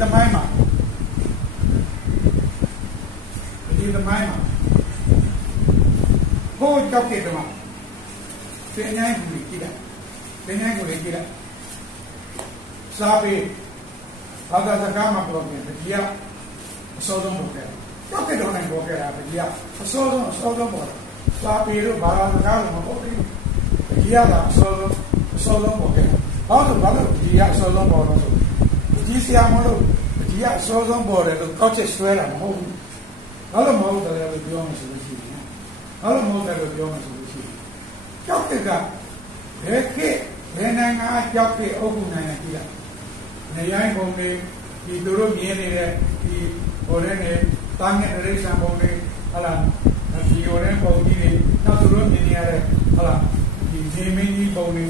သမိုင်းမှာဒီသမိုင်းမှာဟိုကြောက်တဲ့တော့သင်္ချိုင်းကူကြီးကြည့်လိုက်သင်္ချိုင်းကူကြီးကြည့်လိုက်စာပေဘာသာစကားမှာပြောတယ်ဒီကအစောဆုံးပေါ်ခဲ့ကြောက်တဲ့တော့နိုင်ပေါ်ခဲ့တာဒီကအစောဆုံးအစောဆုံးပေါ်တယ်စာပေတို့ဘာသာစကားလို့မဟုတ်ဘူးဒီကကအစောဆုံးအစောဆုံးပေါ်ခဲ့ဘာလို့ဘာလို့ဒီကအစောဆုံးပေါ်တော့ဆို ဒီဆရာမလို့ဒီကအစောဆုံးပေါ်တယ်လို့ကောက်ချက်ဆွဲတာမဟုတ်ဘူးဘာလို့မဟုတ်တယ်လို့ပြောမှဆိုလို့ရှိရင်ဘာလို့မဟုတ်တယ်လို့ပြောမှဆိုလို့ရှိရင်ကြောက်တဲ့ကဘယ်ခေတ်ဘယ်နိုင်ငံကြောက်တဲ့အုပ်စုနိုင်ငံကြည့်လိုက်နေရိုင်းပုံတွေဒီသူတို့မြင်နေတဲ့ဒီဟိုတဲ့နေတာငယ်ရိษံပုံတွေဟလာဒီဟိုတဲ့ပုံကြီးတွေနောက်သူတို့မြင်နေရတဲ့ဟလာဒီဇေမင်းကြီးပုံတွေ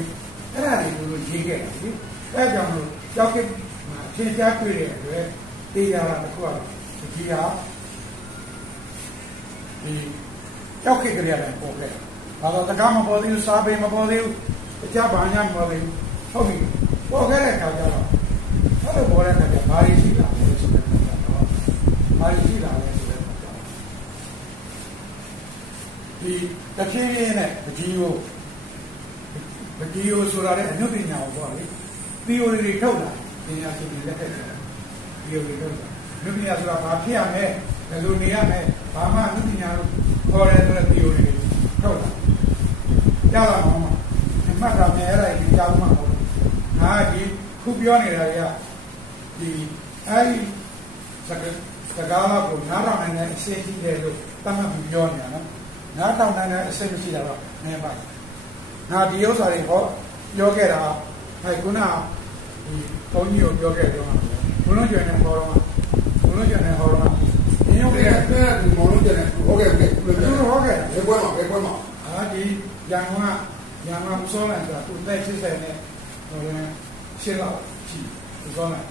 အဲ့ဒါတွေသူတို့ရေးခဲ့တာလေအဲကြောင့်လို့ကြောက်တဲ့ သင်ကြားတွေ့တဲ့အတွက်တေးရတာတစ်ခုကဒီဟာဒီကြောက်ခဲ့ကြရတယ်ပေါ်ခဲ့ဘာလို့တကားမပေါ်သေးဘူးစားပေမပေါ်သေးဘူးအကြဘာညာမပေါ်သေးဘူးဟုတ်ပြီပေါ်ခဲ့တဲ့အခါကျတော့အဲ့လိုပေါ်တဲ့အခါကျဘာတွေရှိလာလဲဆိုတဲ့အခါကျတော့ဘာတွေရှိလာလဲဆိုတဲ့အခါကျတော့ဒီတဖြည်းဖြည်းနဲ့ပကြီးကိုပကြီးကိုဆိုတာတဲ့အနုပညာကိုပေါ့လေ theory တွေထုတ်လာ ပညာရှင်တွေလက်ထက်ကျတော့ theory ထုတ်လာအနုပညာဆိုတာဘာဖြစ်ရမလဲဘယ်လိုနေရမလဲဘာမှအနုပညာလို့ခေါ်တယ်ဆိုတဲ့ theory တွေထုတ်လာကြားလာမှာမှာမှတ်တာမြဲအဲ့ဒါကြီးကြားမှာမဟုတ်ဘူးငါဒီခုပြောနေတာတွေကဒီအဲ့ဒီစကားစကားကိုနားထောင်နိုင်တဲ့အစီအစဉ်တွေလို့တတ်မှတ်ပြီးပြောနေတာနော်နားထောင်နိုင်တဲ့အစီအစဉ်မရှိတာတော့နည်းပါငါဒီဥစ္စာတွေဟောပြောခဲ့တာအဲခုနကဒီ ဘုန်းကြီးကိုပြောခဲ့တော့ဘုန်းလုံးကျွယ်နဲ့ဟောတော့ဘုန်းလုံးကျွယ်နဲ့ဟောတော့ဒီရုပ်ဟုတ်တွေကဲ့အဲ့ဒီမောင်လုံးကျတယ်ဟုတ်ကဲ့ဟုတ်ကဲ့ဘယ်လိုဟောခဲ့ဘယ်ပွဲမှာဘယ်ပွဲမှာအာဒီရန်ကုန်ကရန်ကုန်စောလန်ဆိုတာသူတက်80နဲ့ဟိုလည်းရှင်းတော့ကြည့်စောလန်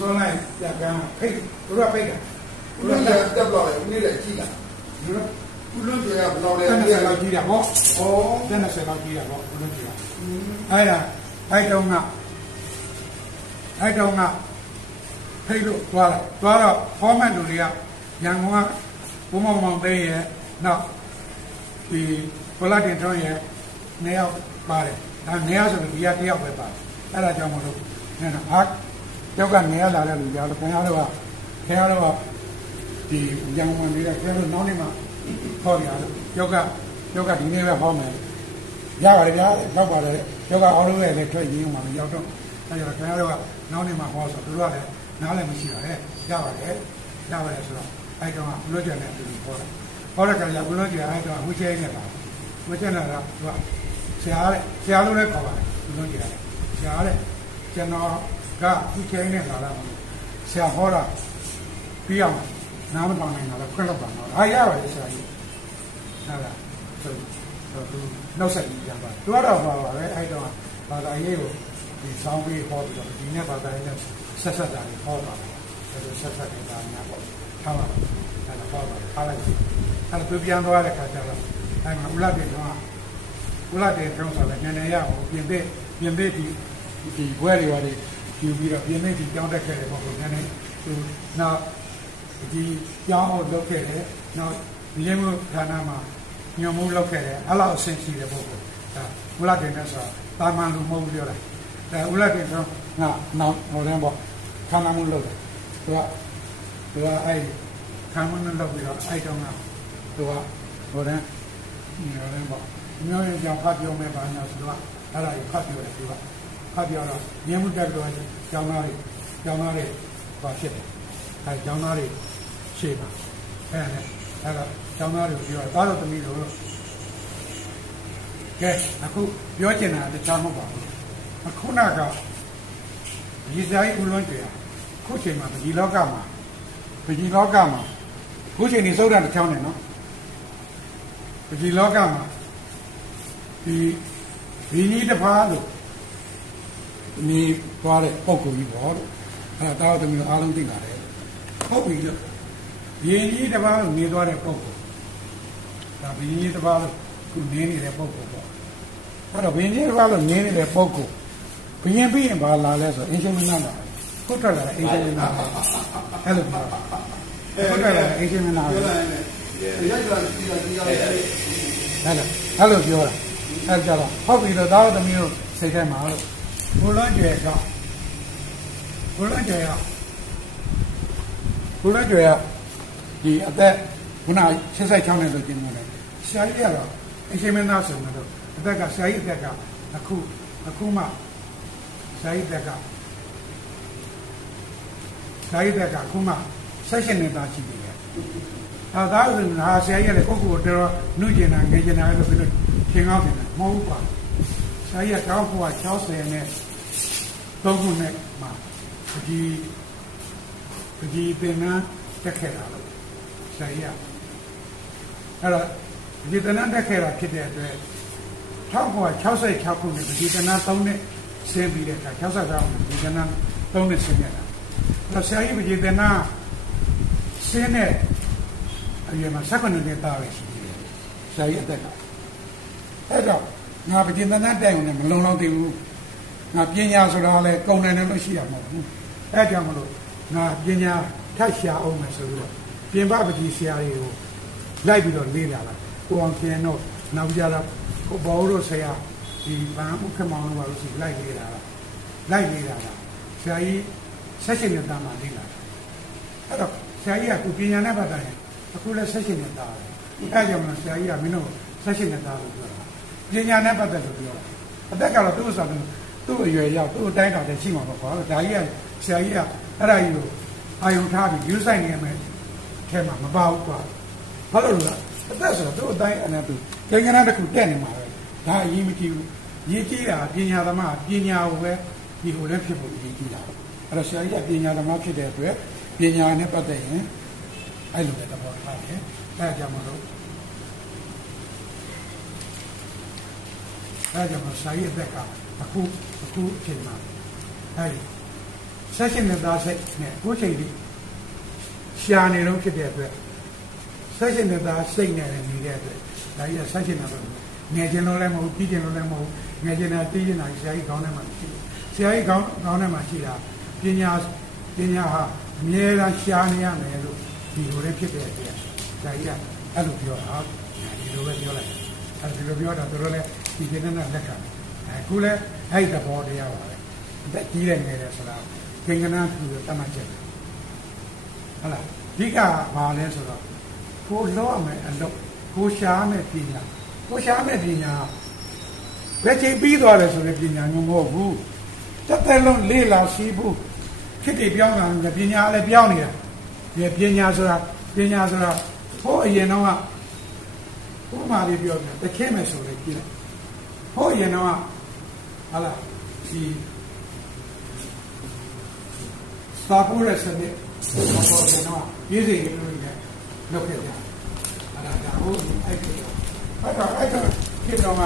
စောလန်ရကန်ဖိတ်သူကဖိတ်တာဦးလုံးကျတက်တော့လေဦးလေးလည်းကြည့်လာသူကဦးလုံးကျကဘယ်လောက်လဲတက်တနေယ်လောက်ကြီးတာပေါ့ဩတက်နေလောက်ကြီးတာပေါ့ဘယ်လိုကြည့်တာအဲ့ဒါအဲ့တုန်းက အဲ့တုန်းကဖိတ်လို့သွားတယ်သွားတော့ format လူတွေကရန်ကုန်ကဘုံမောင်မောင်သိန်းရဲ့နောက်ဒီဘလာတင်ထွန်းရဲ့နေရောက်ပါတယ်ဒါနေရောက်ဆိုတော့ဒီကတယောက်ပဲပါတယ်အဲ့ဒါကြောင့်မလို့နဲ့တော့ဟာကျောက်ကနေရလာတဲ့လူကြောင့်ခင်ဗျားတို့ကခင်ဗျားတို့ကဒီရန်ကုန်တွေကခင်ဗျားတို့နောက်နေ့မှာဟောရတယ်ကျောက်ကကျောက်ကဒီနေ့ပဲဟောမယ်ရပါတယ်ဗျာလောက်ပါတယ်ကျောက်ကအော်လို့ရဲ့လည်းထွက်ရင်းမှာရောက်တော့အဲ့ဒါခင်ဗျားတို့က နောက်နေ့မှာဟောဆိုသူတို့ကလည်းနားလည်းမရှိပါနဲ့ရပါတယ်ရပါတယ်ဆိုတော့အဲ့တော့ဘုလို့ကျန်တဲ့အတူဟောတယ်ဟောတဲ့ခါကျဘုလို့ကျန်အဲ့တော့ဝှချဲနေပါဝှချဲနေတာကသူကဆရာတဲ့ဆရာလို့လည်းခေါ်ပါတယ်ဘုလို့ကျန်တယ်ဆရာတဲ့ကျွန်တော်ကဝှချဲနေလာတာဆရာဟောတာပြီးအောင်နားမတော်နိုင်တာလည်းခွင့်လောက်ပါတော့အားရပါတယ်ဆရာကြီးဟုတ်လားဆိုတော့သူနောက်ဆက်ပြီးပြန်ပါသူကတော့ပါပါပဲအဲ့တော့ဘာသာရေးကို ဒီဆောင်းပြီးဟောပြီးတော့ဒီနေ့ဘာသာရေးနဲ့ဆက်ဆက်တာကိုဟောပါတယ်အဲ့လိုဆက်ဆက်နေတာများပေါ့ထားပါအဲ့ဒါဟောပါတယ်အားလိုက်အဲ့ဒါသူပြန်သွားတဲ့ခါကျတော့အဲ့မှာဦးလာတင်တော့ဦးလာတင်တော့ဆိုတော့နည်းနည်းရအောင်ပြင်ပေးပြင်ပေးဒီဒီဘွဲတွေပါတယ်ယူပြီးတော့ပြင်ပေးဒီကြောင်းတက်ခဲ့တယ်ပေါ့ကိုနည်းနည်းသူနောက်ဒီကြောင်းကိုလုပ်ခဲ့တယ်နောက်ဒီလိုမျိုးဌာနမှာညွန်မှုလုပ်ခဲ့တယ်အဲ့လောက်အဆင့်ရှိတယ်ပေါ့ကိုဒါဦးလာတင်တဲ့ဆိုတာတာမန်လူမဟုတ်ဘူးပြောတာ ဒါဦးလာတင်တော့ငါနောက်ဟိုတန်းပေါ့ဌာနမှုလုပ်တယ်သူကသူကအဲ့ခံမနဲ့လုပ်ပြီးတော့အဲ့တုန်းကသူကဟိုတန်းဒီဟိုတန်းပေါ့မျိုးရင်ကြောင့်ဖတ်ပြောမယ်ပါညာဆိုတော့အဲ့ဒါကိုဖတ်ပြောတယ်သူကဖတ်ပြောတော့ညမှုတက်တော့ကျောင်းသားတွေကျောင်းသားတွေဘာဖြစ်တယ်အဲကျောင်းသားတွေရှေ့ပါအဲ့ဒါနဲ့အဲ့တော့ကျောင်းသားတွေပြောတာတော့သမီးတို့ကဲအခုပြောချင်တာတခြားမဟုတ်ပါဘူးအ ခုနကဒီဇိုင်းဦးလွန်ကြရခုချိန်မှာဒီလောကမှာဒီလောကမှာခုချိန်နေစုပ်တာတစ်ချောင်းနဲ့နော်ဒီလောကမှာဒီဒီကြီးတစ်ဖားလို့နေသွားတဲ့ပုံကိုကြီးပေါ့လို့အဲ့ဒါတော့တမီးအားလုံးသိပါတယ်ဟုတ်ပြီလို့ဒီကြီးတစ်ဖားလို့နေသွားတဲ့ပုံကိုဒါဒီကြီးတစ်ဖားလို့ခုနေနေတဲ့ပုံကိုပေါ့အဲ့တော့ဘင်းကြီးတစ်ဖားလို့နေနေတဲ့ပုံကို ဘင်းပြီးရင်ဘာလာလဲဆိုအင်ရှင်မနာလာခုထွက်လာတဲ့အိမ်ရှင်မင်းသားအဲ့လိုပြောခုထွက်လာတဲ့အိမ်ရှင်မင်းသားပြောလိုက်နေရိုက်ကြတာဒီကဒီကလည်းအဲ့လိုအဲ့လိုပြောတာအဲ့ကြတော့ဟုတ်ပြီတော့သားတို့သမီးတို့စိတ်ထဲမှာလို့ဘုလွန်ကျဲကဘုလွန်ကျဲကဘုလွန်ကျဲကဒီအသက်ခုန86နဲ့ဆိုကျင်းနေတယ်ဆရာကြီးကတော့အရှင်မင်းသားဆိုတော့အသက်ကဆရာကြီးအသက်ကအခုအခုမှ ဆရာကြီးအသက်ကဆရာကြီးအသက်ကအခုမှဆက်ရှင်နေတာရှိသေးတယ်အာသာဥစဉ်ဟာဆရာကြီးကလည်းကိုယ့်ကိုယ်ကိုတော်နှုတ်ကျင်တာငယ်ကျင်တာလို့ပြောလို့သင်ကောင်းတယ်မဟုတ်ဘူးပါဆရာကြီးကတောင်းဖို့က60နဲ့သုံးခုနဲ့မှာဒီဒီပင်နာတက်ခဲ့တာလို့ဆရာကြီးကအဲ့တော့ဒီတနန်းတက်ခဲ့တာဖြစ်တဲ့အတွက်1966ခုနှစ်ဒီတနန်း3နှစ် ဆင်းပြီးတဲ့အခါ66ခုနှစ်ဒီတနန်း3နှစ်ဆင်းရတာအဲ့တော့ဆရာကြီးဒီတနန်းဆင်းတဲ့အရင်မှာ16နှစ်သားပဲရှိသေးတယ်။ဆရာကြီးအသက်ကအဲ့တော့ငါပကျင်သနာတိုင်အောင်လည်းမလုံလောက်သေးဘူး။ငါပညာဆိုတာလည်းကုန်တယ်လို့ရှိရမှာမဟုတ်ဘူး။အဲ့ကြောင့်မလို့ငါပညာထပ်ရှာအောင်မယ်ဆိုပြီးတော့ပြင်ပပကြီးဆရာတွေကိုလိုက်ပြီးတော့လေးလာတာ။ကိုအောင်ကျင်းတော့နောက်ကြတော့ကိုဘောတို့ဆရာ ဒီဘာမှခမောင်းလို့ပါလို့ရှိလိုက်လေးလာတာ။လိုက်လေးလာတာ။ဆရာကြီးဆက်ရှင်နဲ့တာမှလေးလာတာ။အဲ့တော့ဆရာကြီးကကိုပညာနဲ့ပတ်သက်ရင်အခုလည်းဆက်ရှင်နေတာပဲအဲကြောင့်မလို့ဆရာကြီးကမင်းတို့ဆက်ရှင်နေတာလို့ပြောတာပညာနဲ့ပတ်သက်လို့ပြောတာအသက်ကတော့သူ့ဥစ္စာကသူ့အရွယ်ရောက်သူ့အတိုင်းတော်တဲ့ရှိမှာပေါ့ကွာဒါကြီးကဆရာကြီးကအဲ့ဒါကြီးကိုအာယုံထားပြီးယူဆိုင်နေမယ်ထဲမှာမပါဘူးကွာဘာလို့လဲအသက်ဆိုတော့သူ့အတိုင်းအနက်သူကိန်းကနတစ်ခုတက်နေမှာပဲဒါအရေးမကြီးဘူး ရေးကြည့်တာပညာသမားပညာကိုပဲဒီလိုလည်းဖြစ်ဖို့အရေးကြီးတာအဲ့တော့ဆရာကြီးကပညာသမားဖြစ်တဲ့အတွက်ပညာနဲ့ပတ်သက်ရင်အဲ့လိုပဲသဘောထားတယ်။အဲဒါကြောင့်မလို့အဲဒါကြောင့်မလို့စာရေးအသက်ကအခုအခုအချိန်မှာအဲဒီဆက်ရှင်တဲ့သားစိတ်နဲ့ကိုယ်ချိန်ပြီးရှာနေတော့ဖြစ်တဲ့အတွက်ဆက်ရှင်တဲ့သားစိတ်နဲ့လည်းနေတဲ့အတွက်ဒါကြီးကဆက်ရှင်တာတော့ငယ်ချင်းလို့လည်းမဟုတ်ပြီးချင်းလို့လည်းမဟုတ် ငယ်ချင်းတာတီးချင်းတာဆရာကြီးခေါင်းထဲမှာရှိတယ်ဆရာကြီးခေါင်းခေါင်းထဲမှာရှိတာပညာပညာဟာအမြဲတမ်းရှာနေရမယ်လို့ဒီလိုလေးဖြစ်တဲ့အတွက်ဒါကြီးကအဲ့လိုပြောတာဒီလိုပဲပြောလိုက်အဲ့ဒီလိုပြောတာတို့လည်းဒီကိစ္စနဲ့လက်ခံအခုလည်းအဲ့ဒီသဘောတရားပါပဲအသက်ကြီးတဲ့ငယ်တဲ့ဆိုတာသင်္ကနာပြုတတ်မှတ်ချက်ဟုတ်လားဒီကဘာလဲဆိုတော့ကိုလောရမယ်အလုပ်ကိုရှားမယ်ပညာကိုရှားမယ်ပညာ ဘယ်ချိန်ပြီးသွားတယ်ဆိုတဲ့ပညာမျိုးမဟုတ်ဘူးတက်တက်လုံးလေးလာရှိဘူးခေတ်တွေပြောင်းလာတယ်ပညာလည်းပြောင်းနေတာဒီပညာဆိုတာပညာဆိုတာဟောအရင်တော့ကဥပမာလေးပြောပြတခဲမယ်ဆိုလည်းကြည့်လိုက်ဟောအရင်တော့ကဟာလားဒီစာပိုးရစနစ်ဘာလို့လဲတော့ရေးစီလို့ရတယ်လုပ်ခဲ့ကြအဲ့ဒါဒါဟုတ်အဲ့ဒါအဲ့ဒါခေတ်တော့က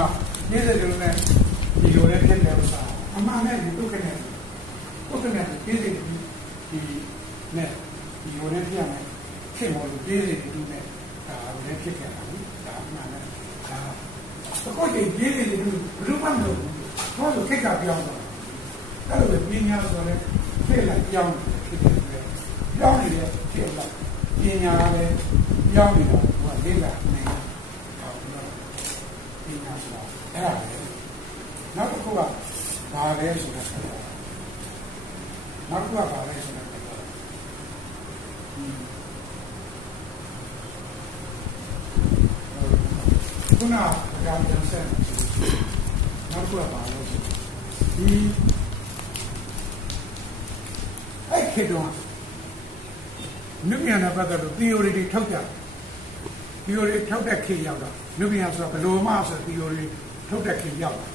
40ကီလိုနဲ့ဒီလိုနဲ့ဖြစ်တယ်ဥစ္စာအမှန်နဲ့ဒီတုတ်ခနဲ့တုတ်ခနဲ့ပြည့်စုံဒီနဲ့ဒီလိုနဲ့ပြရမယ်ဖြစ်ပေါ်လို့ပြည့်စုံတူနဲ့ဒါလည်းဖြစ်ခဲ့တာဘူးဒါအမှန်နဲ့ဒါတကောကြီးပြည့်စုံတူဘယ်လိုမှမလုပ်ဘူးဘာလို့ခက်ကပြောင်းတာအဲ့လိုပညာဆိုရဲဖြစ်လာပြောင်းဖြစ်တယ်ပြောင်းနေတယ်ဖြစ်လာပညာလည်းပြောင်းနေတာကလေးလာ အဲ့ဒါလေနောက်တစ်ခုကဘာလဲဆိုတော့နောက်တစ်ခုကဘာလဲဆိုတော့ခုနကကြောင်ကြံဆက်နောက်တစ်ခုကပါလို့ရှိရင်ဒီအဲ့ခေတ္တကနုပညာနဲ့ပတ်သက်လို့ theory တွေထုတ်ကြတယ် theory ထုတ်တဲ့ခေတ်ရောက်တော့နုပညာဆိုတော့ဘယ်လိုမှဆို theory ထုတ်တဲ့ခေတ်ရောက်တာ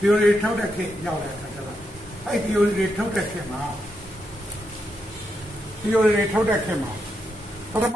theory ထုတ်တဲ့ခေတ်ရောက်တဲ့အခါကျတော့အဲ့ theory တွေထုတ်တဲ့ခေတ်မှာ theory တွေထုတ်တဲ့ခေတ်မှာပထမ